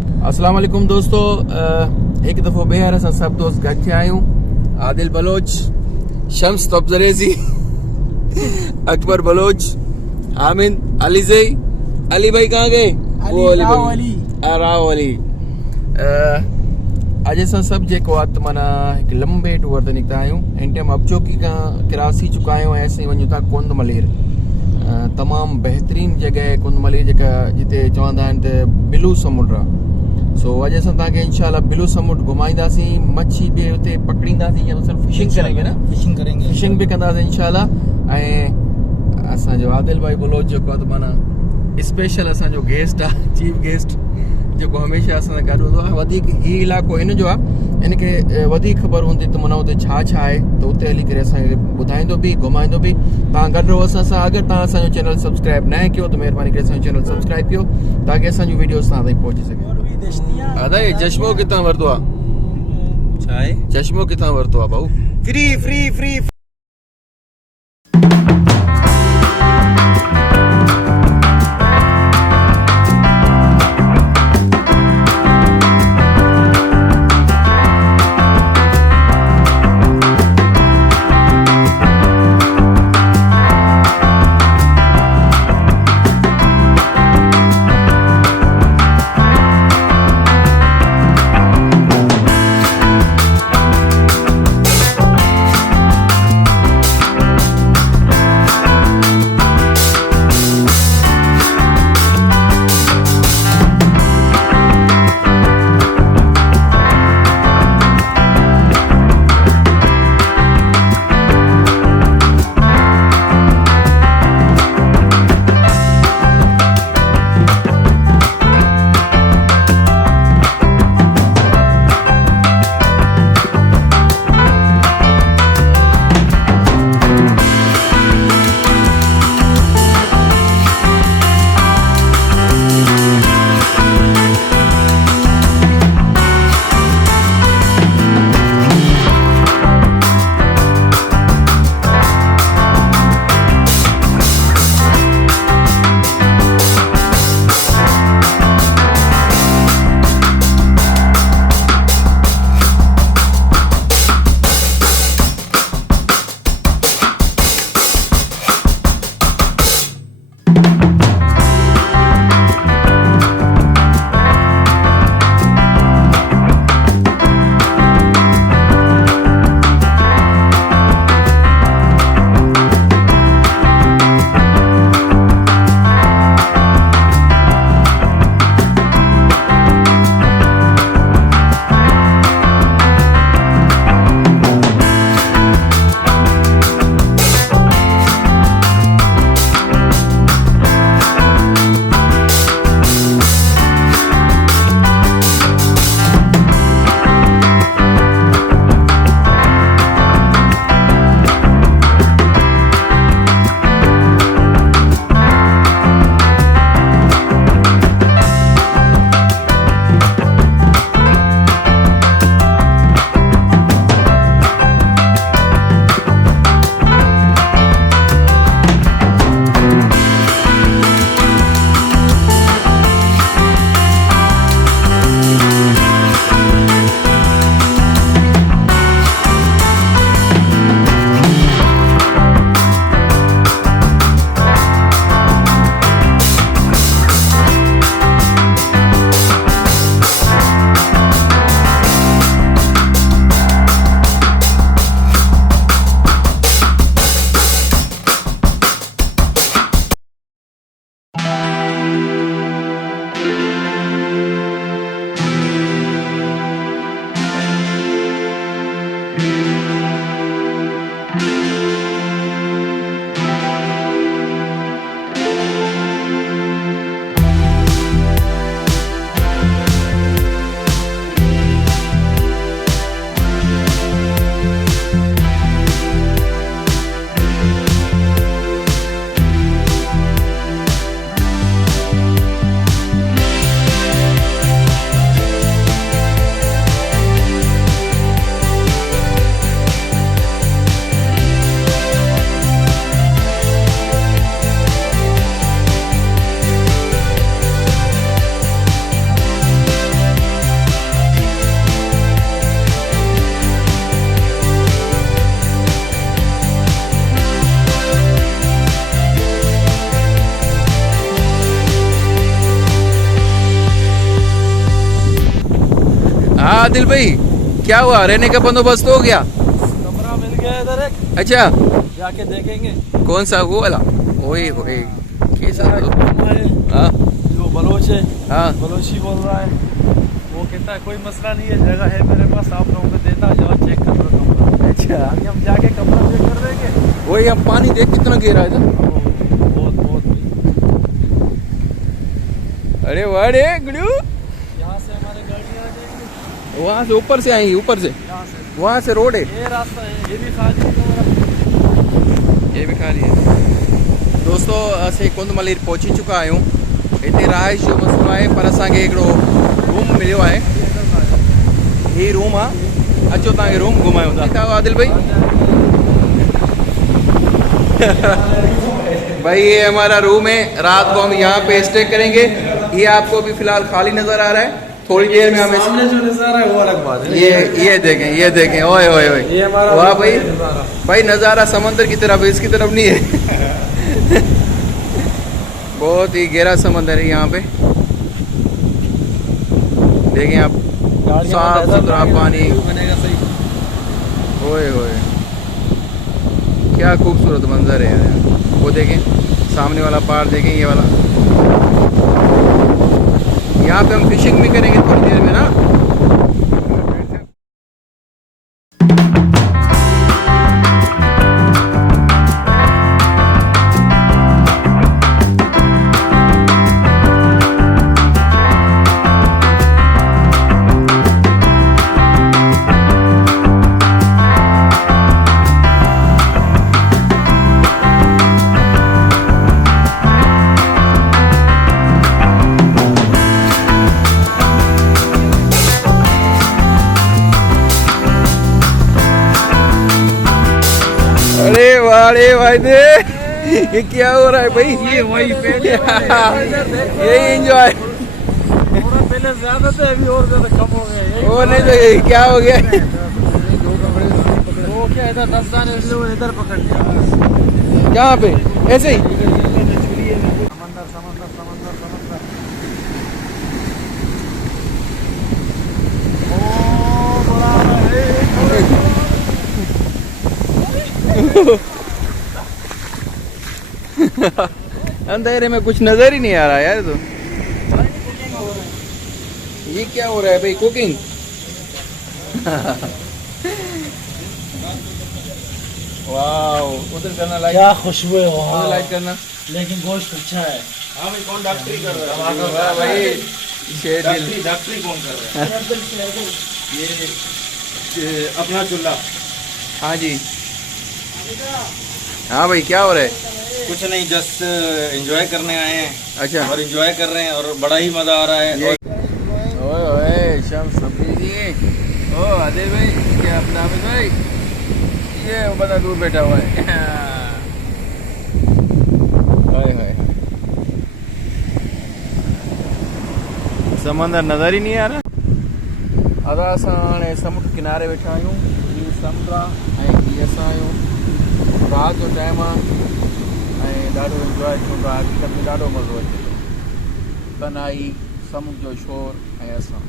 अस्सलाम वालेकुम दोस्तों, एक दफ़ो ॿीहर असां सभु दोस्त गॾु थिया आहियूं। आदिल बलोच, शम्स तब्जरेज़ी, अकबर बलोच, आमिन अलीज़ई, अली भाई कहाँ गए? वो राव अली। अॼु असां सभु जेको आहे त माना हिकु लंबे टूर ते निकिता आहियूं। हिन टाइम अबचोकी खां कराची चुका आहियूं ऐं असीं वञूं था कुंद मलीर। तमामु बहितरीनु जॻह कुंद मलीर, जेका जिते चवंदा आहिनि त बिलू समुंड आहे। सो अॼु असां तव्हांखे इंशाल्लाह बिलू समुंड घुमाईंदासीं, मच्छी बि हुते पकड़ींदासीं, या सिर्फ़ु फिशिंग करेंगे ना, फिशिंग बि कंदासीं इंशाल्लाह। ऐं असांजो आदिल भाई बलोच जेको आहे त माना स्पेशल असांजो गेस्ट आहे, चीफ गेस्ट, जेको हमेशह असां सां गॾु हूंदो आहे। वधीक हीउ इलाइक़ो हिन जो आहे, हिनखे वधीक ख़बर हूंदी त माना हुते छा छा आहे, त उते हली करे असांखे ॿुधाईंदो बि, घुमाईंदो बि। तव्हां गॾु रहो असां सां। अगरि तव्हां असांजो चैनल सब्सक्राइब न कयो त महिरबानी करे असांजो चैनल सब्सक्राइब कयो, ताकी असांजूं वीडियोस तव्हां ताईं पहुची सघे। अदाई चश्मो किथां वरितो आहे? छा आहे चश्मो किथां वरितो आहे भाऊ? फ्री फ्री फ्री आदिल भाई, क्या हुआ, रहने का बंदोबस्त हो गया? कमरा मिल गया इधर एक, अच्छा, जाके देखेंगे। कौन सा, वो वाला? ओए होए, कैसा? हाँ जो बलोच है, हाँ, बलोची बोल रहा है, वो कहता है कोई मसला नहीं है, जगह है मेरे पास, आप लोगों को देता जाओ, चेक कर लो कमरा। अच्छा, अभी हम जाके कमरा चेक कर देंगे। वही हम पानी देख कितना गिरा है। बहुत बहुत। अरे वाड़े गुड़ू, यहाँ से हमारे गाड़ियाँ आ जाएंगी, वहाँ से ऊपर से आएंगी, ऊपर से, यहाँ से वहाँ से रोड है, ये रास्ता है, ये भी खाली है कमरा। ये भी खाली है। दोस्तों, असें कुंद मलीर पहुंची चुका आहियूं। हिते रहाइश जो मसलो आहे, पर असांखे हिकिड़ो रूम मिलियो आहे। ही रूम आहे, अचो तव्हांखे रूम घुमायूं था। ठीकु आहे आदिल भाई? भाई ये हमारा रूम है, रात को हम यहाँ पे स्टे करेंगे। ये आपको अभी फिलहाल खाली नजर आ रहा है, थोड़ी देर में हम सामने जो नजारा है वो अलग बात है। ये देखें, ये देखें, ओए ओए ओए, ये हमारा वाह भाई, नजारा। भाई नज़ारा समंदर की तरफ है, इसकी तरफ नहीं है। बहुत ही गहरा समंदर है यहाँ पे, देखें आप, साफ सुथरा पानी, बनेगा सही। ओए ओए, क्या खूबसूरत मंजर है यार। वो देखें, सामने वाला पहाड़ देखें, ये वाला। यहाँ पे हम फिशिंग भी करेंगे थोड़ी देर में ना। अरे भाई दे, ये क्या हो रहा है भाई? ये वही पहले ये एंजॉय, थोड़ा पहले ज्यादा थे, अभी और ज्यादा कम हो गए। वो नहीं तो ये क्या हो गया? वो क्या इधर 10 दाने, इसलिए वो इधर पकड़ लिया। कहाँ पे? ऐसे ही समंदर समंदर समंदर समंदर। ओ बड़ा है। अंधेरे में कुछ नजर ही नहीं आ रहा यार। तो ये क्या हो रहा है भाई? कुकिंग? वाओ, उधर करना, लाइक क्या खुशबू है वहाँ, लाइक करना। लेकिन गोश्त अच्छा है। हाँ भाई, कौन डॉक्टरी कर रहा है? वाह भाई, शेर दिल। डॉक्टरी कौन कर रहा है? ये अपना चूल्हा। हाँ जी, हाँ भाई, क्या हो रहा है? कुछ नहीं, जस्ट एंजॉय करने आए हैं। अच्छा, और एंजॉय कर रहे हैं और बड़ा ही मजा आ रहा है। ओए ओए, शम्स जी, ओ आदिल भाई, क्या अपना हामिद भाई, ये बड़ा दूर बैठा हुआ है। हाय हाय, समंदर नजर ही नहीं आ रहा। अदा असां हाणे समुंड किनारे वेठा आहियूं। हीउ समुंड आहे ऐं हीअ असां आहियूं। रात जो टाइम आहे ऐं ॾाढो इंजॉय थियो था। हक़ीक़त में ॾाढो मज़ो अचे थो। कनाई, समुंड जो शोर ऐं असां।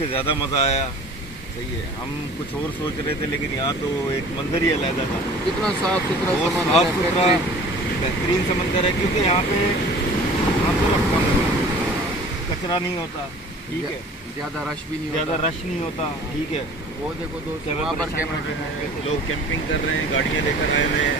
से ज़्यादा मज़ा आया। सही है, हम कुछ और सोच रहे थे लेकिन यहाँ तो एक मंजर ही अलग था। कितना साफ सुथरा बहुत समंदर साफ है, सुथरा बेहतरीन समंदर है, क्योंकि यहाँ पे कचरा नहीं होता, ठीक है, ज्यादा रश भी नहीं ज़्यादा होता। रश नहीं होता, ठीक है। वो देखो दोस्त कैमरा वहाँ पर परेशान कैमरा कर रहे हैं, लोग कैंपिंग कर रहे हैं, गाड़ियाँ लेकर आए हुए हैं।